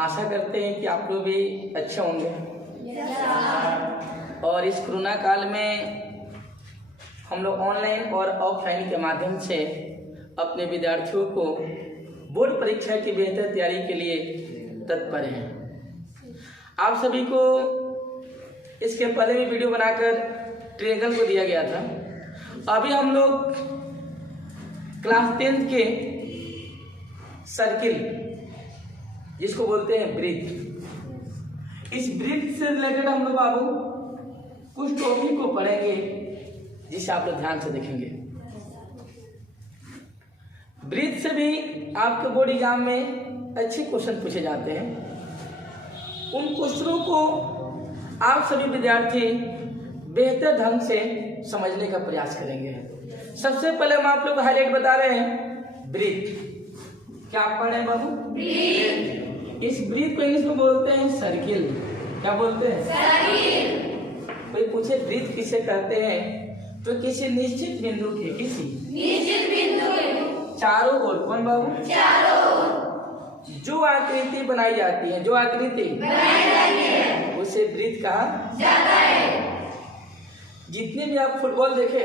आशा करते हैं कि आप लोग भी अच्छे होंगे। और इस कोरोना काल में हम लोग ऑनलाइन और ऑफलाइन के माध्यम से अपने विद्यार्थियों को बोर्ड परीक्षा की बेहतर तैयारी के लिए तत्पर हैं। आप सभी को इसके पहले भी वीडियो बनाकर ट्रेनिंग को दिया गया था। अभी हम लोग क्लास 10 के सर्किल जिसको बोलते हैं वृत्त, इस वृत्त से रिलेटेड हम लोग बाबू कुछ टॉपिक को पढ़ेंगे जिसे आप लोग ध्यान से देखेंगे। वृत्त से भी आपके बोर्ड एग्जाम में अच्छे क्वेश्चन पूछे जाते हैं। उन क्वेश्चनों को आप सभी विद्यार्थी बेहतर ढंग से समझने का प्रयास करेंगे। सबसे पहले हम आप लोग को हाईलाइट बता रहे हैं वृत्त। क्या आप पढ़ रहे हैं बाबू? वृत्त। इस वृत्त को इंग्लिश में बोलते हैं सर्किल। क्या बोलते हैं? सर्किल। कोई पूछे वृत्त किसे कहते हैं तो किसी निश्चित बिंदु के चारों ओर, कौन बाबू? चारों ओर जो आकृति बनाई जाती है, जो आकृति बनाई जाती है उसे वृत्त कहा जाता है। जितने भी आप फुटबॉल देखे,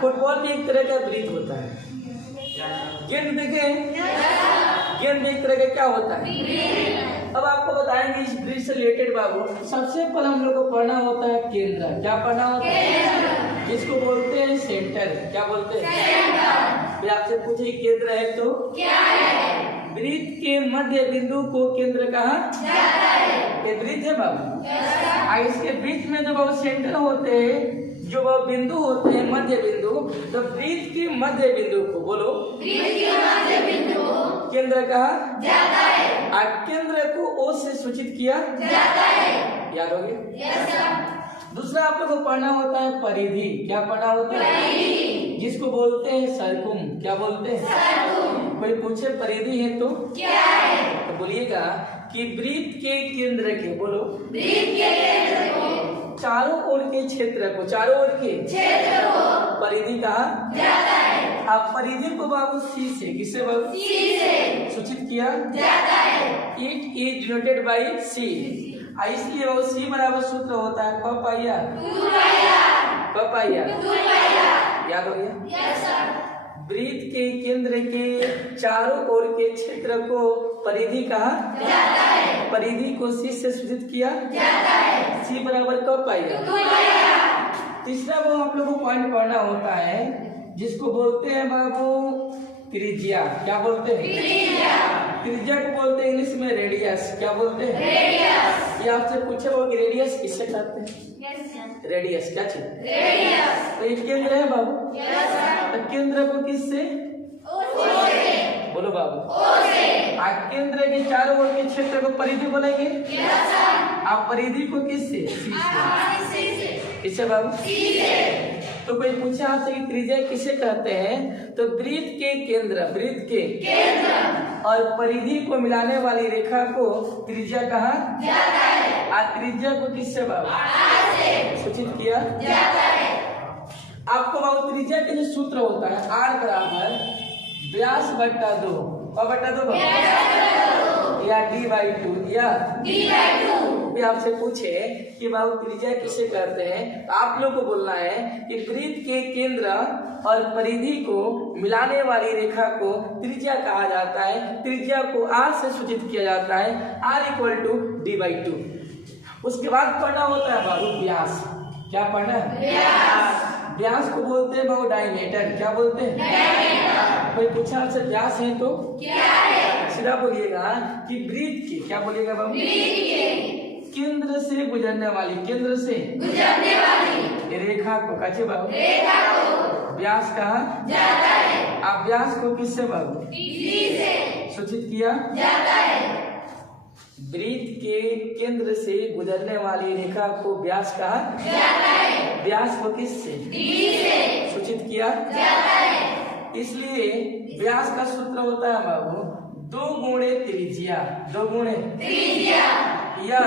फुटबॉल भी एक तरह का वृत्त होता है। गेंद देखे, गेंद भी एक तरह का क्या होता है। अब आपको बताएंगे इस वृत्त से रिलेटेड बाबू। सबसे पहले हम लोग को पढ़ना होता है केंद्र। क्या पढ़ना होता है? जिसको बोलते हैं सेंटर। क्या बोलते हैं? फिर आपसे पूछे केंद्र है तो क्या है? वृत्त के मध्य बिंदु को केंद्र कहा जाता है। ये वृत्त है बाबू। इसके बीच में जो बाबू सेंटर होते हैं, जो वह बिंदु होते हैं मध्य बिंदु, तो वृत्त के मध्य बिंदु को बोलो वृत्त के मध्य बिंदु केंद्र कहा जाता है। और केंद्र को ओ से सूचित किया जाता है। याद हो गया? Yes sir. दूसरा आप लोग को पढ़ना होता है परिधि। क्या पढ़ना होता है? परिधि। जिसको बोलते हैं सर्कुम। क्या बोलते हैं? सर्कुम। कोई पूछे परिधि है तो क्या है, तो बोलिएगा कि वृत्त के केंद्र के, बोलो वृत्त के केंद्र को चारों ओर के क्षेत्र को, चारों ओर के क्षेत्र को परिधि कहा जाता है। अब परिधि को बाबू सी से, किससे बाबू? सी से सूचित किया जाता है। इट इज डिनोटेड बाय सी। इसलिए वो सी बराबर सूत्र होता है प पाइया प पाइया। याद हो गया? Yes sir. वृत्त के केंद्र के चारों ओर के क्षेत्र को परिधि कहा जाता है। परिधि को सी से सूचित किया जाता है। सी बराबर क पाइया। तीसरा वो आप लोगों को पॉइंट पढ़ना होता है जिसको बोलते हैं बाबू त्रिज्या। क्या बोलते हैं? त्रिज्या। त्रिज्या को बोलते हैं इंग्लिश में रेडियस। क्या बोलते हैं? रेडियस। ये आपसे पूछे वो कि रेडियस किससे कहते हैं? रेडियस क्या चीज? रेडियस। तो ये केंद्र है बाबू। Yes sir. तो केंद्र को किससे? ओ से। बोलो बाबू। ओ से। केंद्र के चारों ओर के क्षेत्र को परिधि बोलेंगे। Yes sir. आप परिधि को किससे? सी से। किससे बाबू? सी से। तो कोई पूछे आपसे कि त्रिज्या किसे कहते हैं, तो वृत्त के केंद्र, वृत्त के केंद्र और परिधि को मिलाने वाली रेखा को त्रिज्या कहा जाता है। और त्रिज्या को किससे बाबू? आर से सूचित किया जाता है। आपको बाबू त्रिज्या के जो सूत्र होता है आर बराबर व्यास बट्टा 2, बट्टा 2 या d/2 या d/2। आपसे पूछे कि बाबू त्रिज्या किसे कहते हैं, तो आप लोग को बोलना है कि वृत्त के केंद्र और परिधि को मिलाने वाली रेखा को त्रिज्या कहा जाता है। त्रिज्या को r से सूचित किया जाता है, r = d/2। उसके बाद पढ़ना होता है बाबू व्यास। क्या पढ़ना है? व्यास। व्यास को बोलते हैं बाबू डायमीटर। क्या बोलते हैं? डायमीटर। कोई पूछा आपसे व्यास है तो क्या है, सीधा बोलिएगा कि वृत्त की, क्या बोलिएगा बाबू? वृत्त के केंद्र से गुजरने वाली, केंद्र से गुजरने वाली रेखा को कचे बाबू? रेखा को व्यास कहा जाता है। आप व्यास को किससे बाबू? सी से सूचित किया जाता है। वृत्त के केंद्र से गुजरने वाली रेखा को व्यास कहा जाता है। व्यास को किससे? डी से सूचित किया जाता है। इसलिए व्यास का सूत्र होता है बाबू 2 गुणे त्रिज्या, 2 गुणे त्रिज्या, या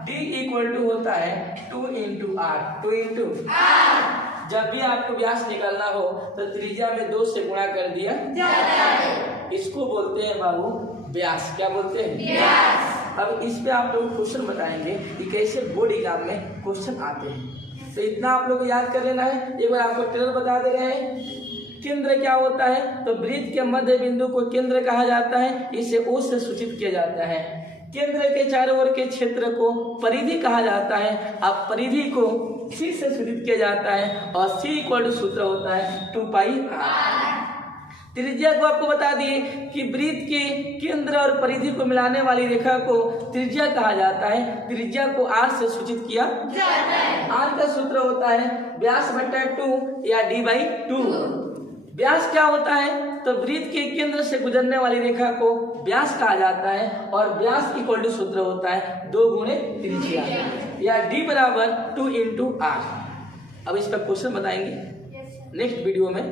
D = होता है 2 × r, 2 × r। जब भी आपको व्यास निकालना हो तो त्रिज्या में 2 से गुणा कर दिया जाता है। इसको बोलते हैं बाबू व्यास। क्या बोलते हैं? व्यास। अब इस पे आप लोग क्वेश्चन बताएंगे कि कैसे बोर्ड एग्जाम में क्वेश्चन आते हैं। तो इतना आप लोग को याद कर लेना है। एक बार आपको टेलर बता दे रहे हैं। केंद्र क्या होता है? तो वृत्त के मध्य बिंदु को केंद्र कहा जाता है। इसे ओ से सूचित किया जाता है। केंद्र के चारों ओर के क्षेत्र को परिधि कहा जाता है। अब परिधि को सी से सूचित किया जाता है और सी इक्वल सूत्र होता है 2 पाई r। त्रिज्या को आपको बता दिए कि वृत्त के केंद्र और परिधि को मिलाने वाली रेखा को त्रिज्या कहा जाता है। त्रिज्या को r से सूचित किया जाता है। r का सूत्र होता है व्यास बटा 2 या d/2। व्यास क्या होता है? तो वृत्त के केंद्र से गुजरने वाली रेखा को व्यास कहा जाता है और व्यास इक्वल टू सूत्र होता है 2 गुणे त्रिज्या या d बराबर 2 × r। अब इस पर क्वेश्चन बताएंगे नेक्स्ट वीडियो में।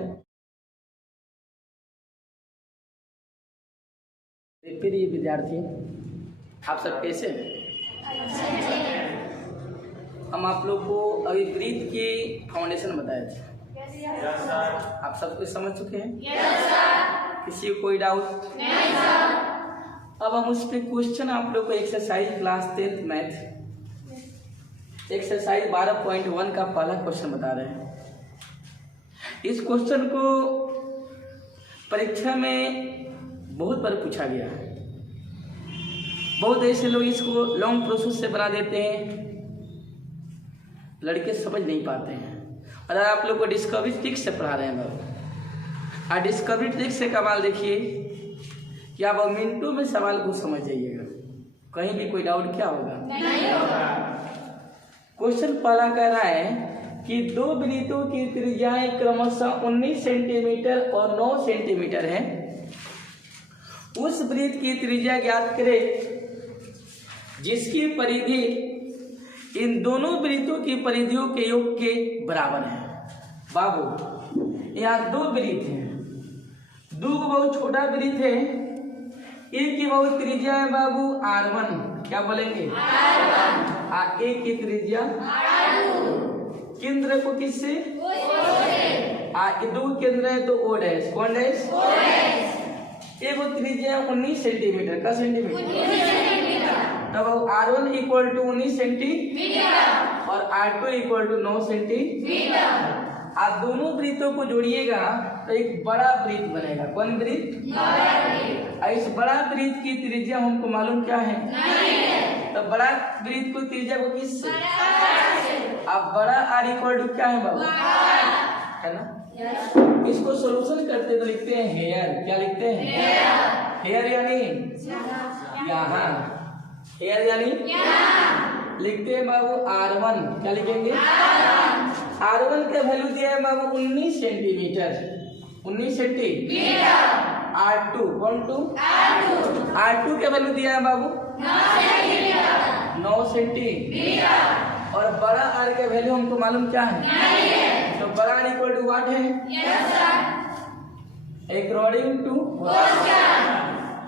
फिर ये विद्यार्थी आप सब कैसे हैं? हम आप लोग को अभी वृत्त की फाउंडेशन बताए थे। आप सब कुछ समझ चुके हैं? किसी को कोई डाउट? नहीं सर। अब हम उस पे क्वेश्चन आप लोग को exercise class 10th math exercise 12.1 का पहला क्वेश्चन बता रहे हैं। इस क्वेश्चन को परीक्षा में बहुत बार पूछा गया है। बहुत ऐसे लोग इसको लॉन्ग प्रोसेस से बना देते हैं, लड़के समझ नहीं पाते हैं। और आप लोग को डिस्कवरी ट्रिक्स से पढ़ा रहे हैं लोग। और डिस्कवरी ट्रिक्स से कमाल देखिए कि आप मिनटों में सवाल को समझ जाइएगा, कहीं भी कोई डाउट क्या होगा? नहीं होगा। क्वेश्चन पहला कह रहा है कि दो वृत्तों की त्रिज्याएं क्रमशः 19 सेंटीमीटर और 9 सेंटीमीटर है। उस वृत्त की त्रिज्या ज्ञात करें जिसकी परिधि इन दोनों वृत्तों की परिधियों के योग के बराबर है। बाबू यहाँ दो वृत्त हैं, दो बहुत छोटा वृत्त है, एक की बहुत त्रिज्या है बाबू r1। क्या बोलेंगे? r1। एक की त्रिज्या r2। केंद्र को किससे? o से। दो केंद्र है तो o डैश। कौन डैश? o dash. एक त्रिज्या 19 सेंटीमीटर का सेंटीमीटर। तब r1 इक्वल टू 19 सेंटीमीटर और r2 इक्वल टू 9 सेंटीमीटर। आप दोनों वृत्तों को जोड़िएगा तो एक बड़ा वृत्त बनेगा। कौन वृत्त? बड़ा वृत्त। इस बड़ा वृत्त की त्रिज्या हमको मालूम क्या है? नहीं है। तो बड़ा वृत्त को त्रिज्या को किससे? अब बड़ा r इक्वल टू क्या है बाबू? है ना? इसको सोल्यूशन करते तो लिखते हैं हेयर। क्या लिखते हैं? हेयर यानी यहाँ, हेयर यानी लिखते हैं बाबू r1। क्या लिखेंगे? r1 का वैल्यू दिया है बाबू 19 सेंटीमीटर। 19 सेंटीमीटर। r2 कौन टू? r2 का वैल्यू दिया है बाबू 9 सेंटीमीटर। और बड़ा r का वैल्यू हमको मालूम क्या है? नहीं है। तो बड़ा r इक्वल टू व्हाट है? Yes sir. अकॉर्डिंग टू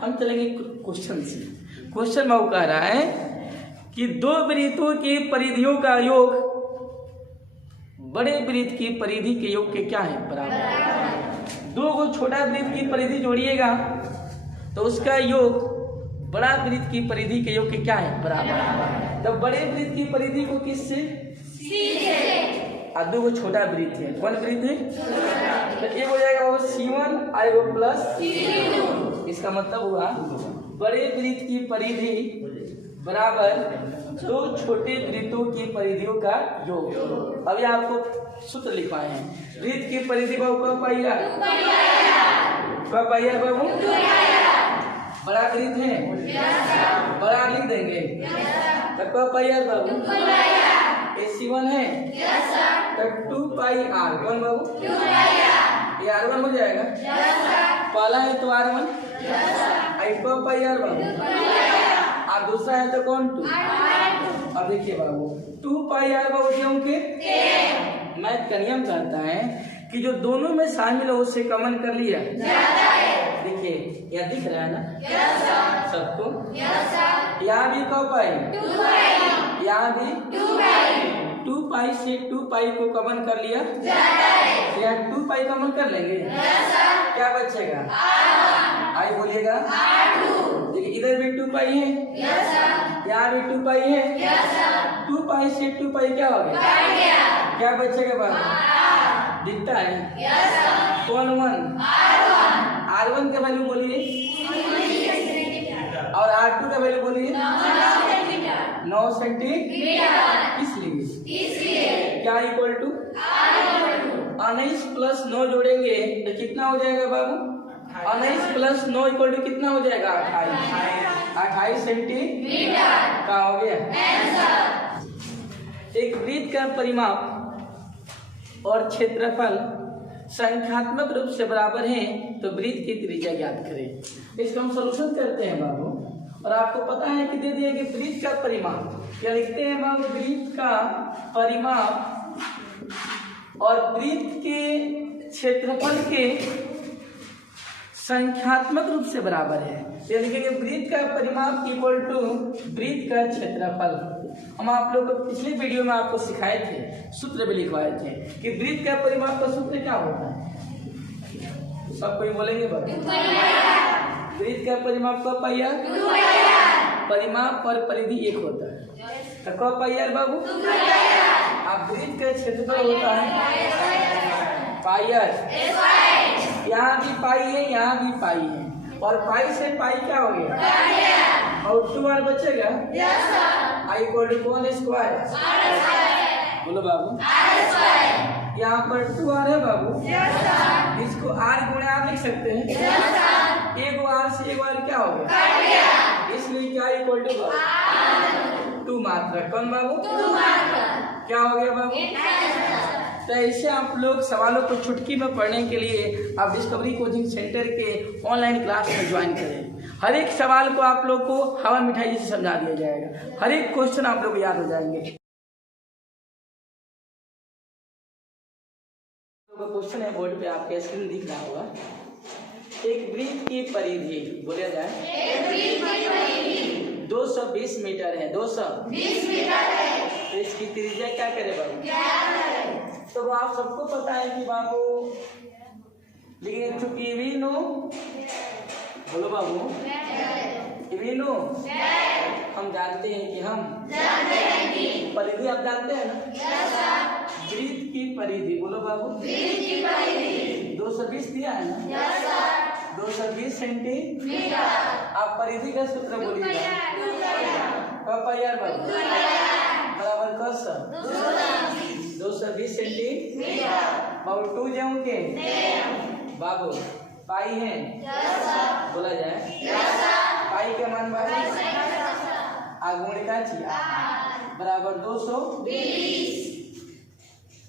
हम चलेंगे क्वेश्चन से। क्वेश्चन में वो कह रहा है कि दो वृत्तों की परिधियों का योग बड़े वृत्त की परिधि के योग के क्या है? बराबर। दो को छोटा वृत्त की परिधि जोड़िएगा तो उसका योग बड़ा वृत्त की परिधि के योग के क्या है? बराबर। तो बड़े वृत्त की परिधि को किससे? सी से। और दो को छोटा वृत्त है। कौन वृत्त है? तो एक हो जाएगा वो C1 और एक प्लस C2। इसका मतलब हुआ बड़े वृत्त की परिधि बराबर दो छोटे वृत्तों की परिधियों का योग। अभी आपको सूत्र लिखवाए हैं। वृत्त की परिधि बाबू कब पाइया? कब पाइया बाबू? बड़ा वृत्त है, बड़ा लिख देंगे। तो कब पाइया बाबू? C1 है तो 2 पाई r। कौन बाबू? ये r1 हो जाएगा। पहला है तो r1। कब पाई r बाबू? और दूसरा है तो कौन? 2। अब देखिए बाबू 2 पाई r बाबू क्योंकि मैथ का नियम कहता है कि जो दोनों में शामिल है उससे कॉमन कर लिया। देखिए यहाँ दिख रहा है ना सबको? यहाँ भी कब पाई? यहाँ भी 2 पाई से 2 पाई को कॉमन कर लिया। यहाँ 2 पाई कॉमन कर लेंगे। क्या बचेगा? पाई बोलिएगा देखिए इधर भी 2 पाई है, यहाँ भी 2 पाई है। 2 पाई से 2 पाई क्या हो गया? क्या बचेगा बाबू? दिखता है कौन 1? R1 का वैल्यू बोलिए और R2 का वैल्यू बोलिए 9 सेंटीमीटर। इसलिए क्या इक्वल टू 19 प्लस 9 जोड़ेंगे तो कितना हो जाएगा बाबू? 19 प्लस 9 इक्वल टू कितना हो जाएगा? 28 सेंटीमीटर का हो गया। एक वृत्त का परिमाप और क्षेत्रफल संख्यात्मक रूप से बराबर है तो वृत्त की त्रिज्या ज्ञात करें। इसका हम सॉल्यूशन करते हैं बाबू। और आपको पता है कि दे दिया कि वृत्त का परिमाप क्या लिखते हैं बाबू? वृत्त का परिमाप और वृत्त के क्षेत्रफल के संख्यात्मक रूप से बराबर है। यानी कि वृत्त का परिमाप इक्वल टू वृत्त का क्षेत्रफल। हम आप लोग को पिछले वीडियो में आपको सिखाए थे, सूत्र भी लिखवाए थे कि वृत्त का परिमाप का सूत्र क्या होता है। सब कोई बोलेंगे वृत्त का परिमाप का पाइया परिमाप पर परिधि 1 होता है तो कब पाइया बाबू? अब वृत्त का क्षेत्रफल होता है पाइयर। यहाँ भी पाई है, यहाँ भी पाई है और पाई से पाई क्या हो गया? और 2r बचेगा। आई इक्वल टू कौन स्क्वायर? बोलो बाबू। यहाँ पर 2r है बाबू, इसको r गुणे r लिख सकते हैं। एक r से एक r क्या हो गया? इसलिए क्या इक्वल टू 2 मात्रा। कौन बाबू? 2 मात्रा। क्या हो गया बाबू? तो ऐसे आप लोग सवालों को चुटकी में पढ़ने के लिए आप डिस्कवरी कोचिंग सेंटर के ऑनलाइन क्लास में ज्वाइन करें। हर एक सवाल को आप लोग को हवा मिठाई से समझा दिया जाएगा, हर एक क्वेश्चन आप लोग याद हो जाएंगे। क्वेश्चन है बोर्ड पे आपके स्क्रीन दिख रहा होगा। एक वृत्त की परिधि बोला जाए 220 मीटर है। 220 मीटर है तो इसकी त्रिज्या क्या करे बाबू? तो आप सबको पता है कि बाबू, लेकिन चूंकि भी नो बोलो बाबू, भी नो हम जानते हैं कि परिधि आप जानते हैं ना? वृत्त की परिधि बोलो बाबू। 220 दिया है ना? 220 सेंटीमीटर। आप परिधि का सूत्र बोलिएगा। कब पाइयार बाबू? बराबर कस 220 सेंटीमीटर बाबू 2 जाऊं के बाबू पाई है बोला जाए पाई के मान बाबू आगुण का बराबर 220।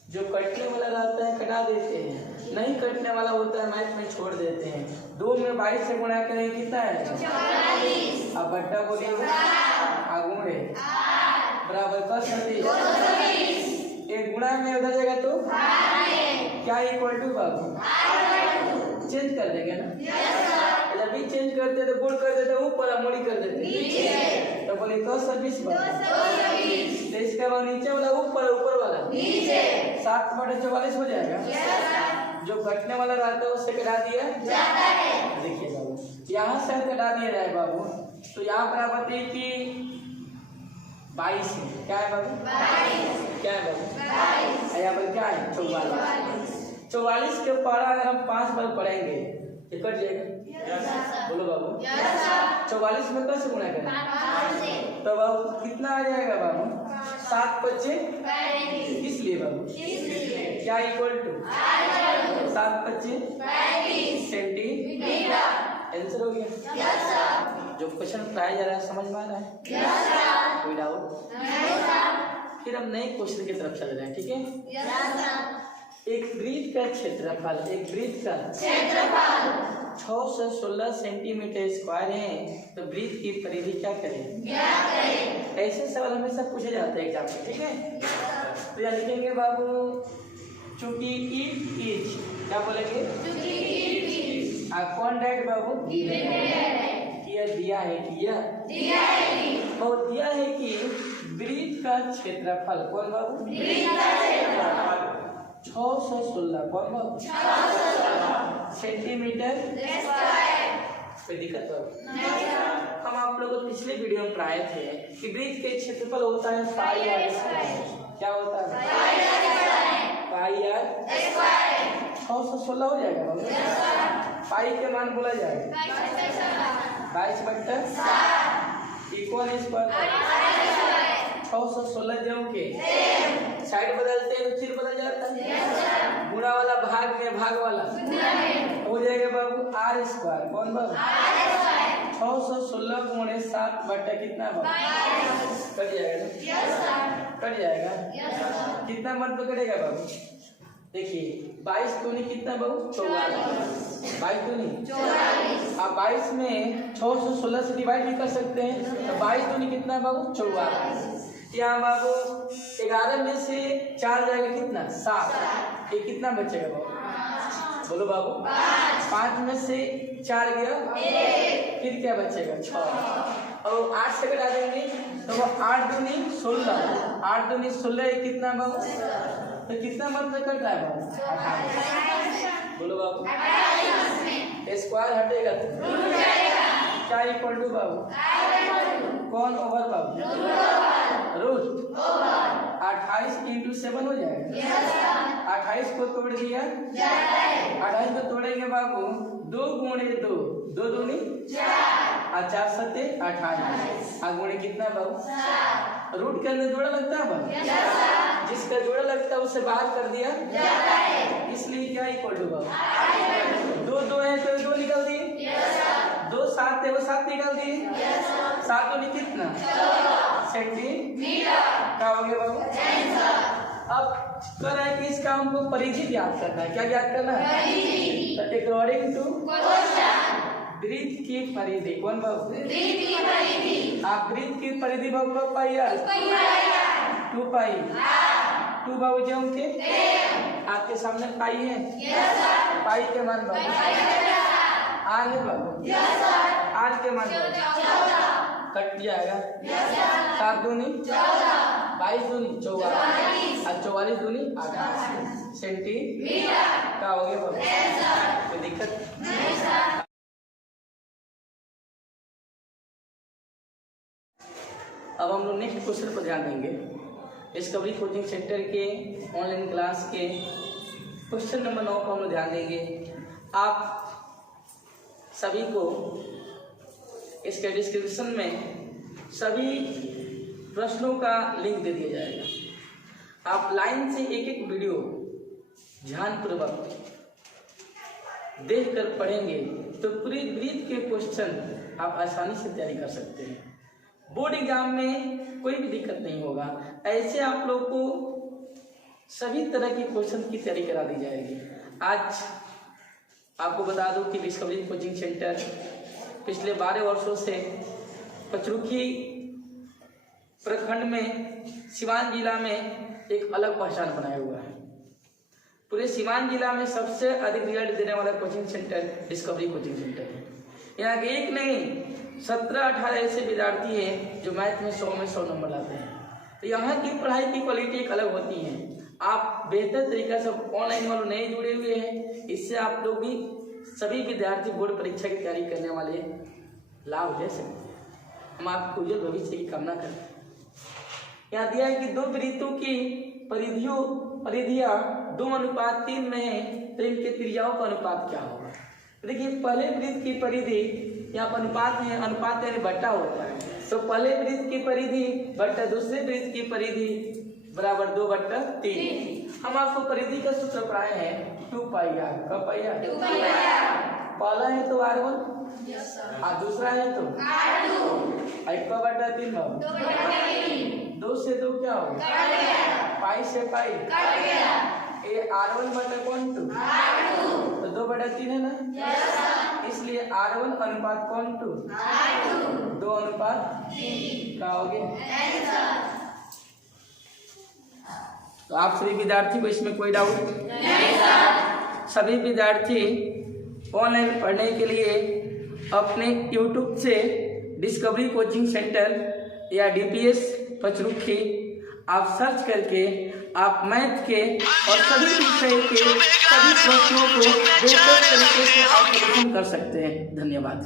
जो कटने वाला रहता है कटा देते हैं, नहीं कटने वाला होता है मैथ में छोड़ देते हैं। 2 में 22 से गुणा करेंगे कितना है? 44। अब बट्टा बोलिएगा आगुण है बराबर कस 220। एक गुणा में उधर जाएगा तो क्या इक्वल टू बाबू? चेंज कर देंगे ना। जब भी चेंज करते तो गुण कर देते ऊपर, मोड़ी कर देते तो बोले कस 20 तो इसका बाद नीचे वाला ऊपर, ऊपर वाला नीचे 7/44 हो जाएगा। जो कटने वाला रहता है उससे कटा दिया जाता है। देखिए बाबू यहाँ से कटा दिया जाए बाबू तो यहाँ पर आप बताइए कि 22 है। क्या है बाबू? 22। क्या है बाबू? यहाँ पर क्या है? 44। 44 के पारा अगर हम 5 बार पढ़ेंगे तो कट जाएगा। बोलो बाबू 44 में कैसे गुणा करें? तो बाबू कितना आ जाएगा बाबू? 7 बच्चे 35। इसलिए बाबू क्या इक्वल टू 7 बच्चे 35 सेंटीमीटर। आंसर हो गया। जो क्वेश्चन पढ़ाया जा रहा है समझ में आ रहा है? कोई डाउट? फिर हम नए क्वेश्चन की तरफ चल रहे हैं। ठीक है। एक वृत्त का क्षेत्रफल, एक वृत्त का क्षेत्रफल 616 सेंटीमीटर स्क्वायर है तो वृत्त की परिधि क्या करें? ऐसे सवाल हमेशा पूछे जाते हैं एग्जाम में। ठीक है। तो यहाँ लिखेंगे बाबू चूंकि इट इज, क्या बोलेंगे? कौन राइट बाबू? दिया है और दिया है कि वृत्त का क्षेत्रफल कौन बाबू? 616 कौन बाबू? सेंटीमीटर। कोई दिक्कत तो हम आप लोगों को पिछले वीडियो में पढ़ाए थे कि वृत्त के क्षेत्रफल होता है पाई आर स्क्वायर। क्या होता है? पाई आर स्क्वायर। 616 हो जाएगा। पाई के मान बोला जाएगा 22/7 इक्वल स्क्वायर 616 जो के साइड बदलते हैं तो चिन्ह बदल जाता है। गुणा वाला भाग में भाग वाला हो जाएगा बाबू आर स्क्वायर। कौन बाबू? 616 गुणे 7 बटा कितना बाबू? कट जाएगा। कट जाएगा। कितना मत कटेगा बाबू? देखिए 22 दूनी कितना बाबू? 44। 22 दूनी 44। आप 22 में 616 से डिवाइड भी कर सकते हैं तो 22 दूनी कितना बाबू? 44। यहाँ बाबू 11 में से 4 जाएगा कितना? 7। ये कितना बचेगा बाबू? बोलो बाबू। 5 में से 4 गया फिर क्या बचेगा? 6। और 8 से घटा देंगे तो वो 8 दूनी 16। 8 दूनी 16 ये कितना बाबू? तो कितना मतलब कट रहा है बाबू? 28। बोलो बाबू। स्क्वायर हटेगा तो क्या इक्वल टू बाबू? कौन ओवर बाबू? रूट 28 × 7 हो जाएगा। 28 को तोड़ दिया 28 को तोड़ेंगे बाबू 2 गुणे 2 2 दूनी 4 4 7 28 गुणे कितना बाबू? रूट के अंदर जोड़ा लगता है बाबू? जिसका जोड़ा लगता है उसे बाहर कर दिया इसलिए क्या इक्वल टू बाबू? 2 2 है तो 2 निकल दिए। 2 7 है वो 7 निकल दिए। 7 दूनी कितना? सेंटीमीटर। क्या हो गया बाबू? अब कर रहा है कि इसका हमको परिधि ज्ञात करना है। क्या ज्ञात करना है? अकॉर्डिंग टू वृत्त की परिधि। कौन बाबू? वृत्त की परिधि। आप वृत्त की परिधि बाबू कब पाई? 2 पाई 2 बाबू जो के आपके सामने पाई है। पाई के मान बाबू आर है बाबू। आर के मान कट जाएगा। 7 दूनी 22 दूनी 44 और 44 दूनी 28 सेंटीमीटर। क्या हो गया बाबू? कोई दिक्कत? अब हम लोग नेक्स्ट क्वेश्चन पर ध्यान देंगे। डिस्कवरी कोचिंग सेंटर के ऑनलाइन क्लास के क्वेश्चन नंबर 9 पर हम लोग ध्यान देंगे। आप सभी को इसके डिस्क्रिप्शन में सभी प्रश्नों का लिंक दे दिया जाएगा। आप लाइन से एक एक वीडियो ध्यानपूर्वक देखकर पढ़ेंगे तो पूरी वृत्त के क्वेश्चन आप आसानी से तैयारी कर सकते हैं। बोर्ड एग्जाम में कोई भी दिक्कत नहीं होगा। ऐसे आप लोग को सभी तरह के क्वेश्चन की तैयारी करा दी जाएगी। आज आपको बता दूं कि डिस्कवरी कोचिंग सेंटर पिछले 12 वर्षों से पचरुखी प्रखंड में सिवान जिला में एक अलग पहचान बनाया हुआ है। पूरे सिवान जिला में सबसे अधिक रिजल्ट देने वाला coaching centre discovery coaching centre है। यहाँ के एक नहीं 17-18 ऐसे विद्यार्थी हैं जो मैथ में 100 में 100 नंबर लाते हैं। तो यहाँ की पढ़ाई की क्वालिटी एक अलग होती है। आप बेहतर तरीका से ऑनलाइन वालों नए जुड़े हुए हैं, इससे आप लोग भी सभी विद्यार्थी बोर्ड परीक्षा की तैयारी करने वाले लाभ ले सकते हैं। हम आपको उज्जवल भविष्य की कामना करते हैं। यहाँ दिया है कि 2 वृत्तों की परिधियां 2:3 में है तो इनके त्रिज्याओं का अनुपात क्या होगा? देखिए पहले वृत्त की परिधि यहाँ पर अनुपात है, अनुपात यानी बट्टा होता है। तो पहले वृत्त की परिधि बट्टा दूसरे वृत्त की परिधि बराबर 2/3। हम आपको परिधि का सूत्र पढ़ाए हैं 2 पाई आर। कब पाई आर? पहला है तो R1 और दूसरा है तो R2। 1/3 2 से 2 क्या होगा? पाई से पाई ये R1 बटा कौन 2 R2 तो 2/3 है ना। इसलिए R1 अनुपात कौन 2 R2 2:3 क्या हो गया? तो आप सभी विद्यार्थी को इसमें कोई डाउट नहीं सर? सभी विद्यार्थी ऑनलाइन पढ़ने के लिए अपने YouTube से डिस्कवरी कोचिंग सेंटर या DPS पचरुखी आप सर्च करके आप मैथ के और सभी विषय के सभी प्रश्नों को बेहतर तरीके से आप सॉल्यूशन कर सकते हैं। धन्यवाद।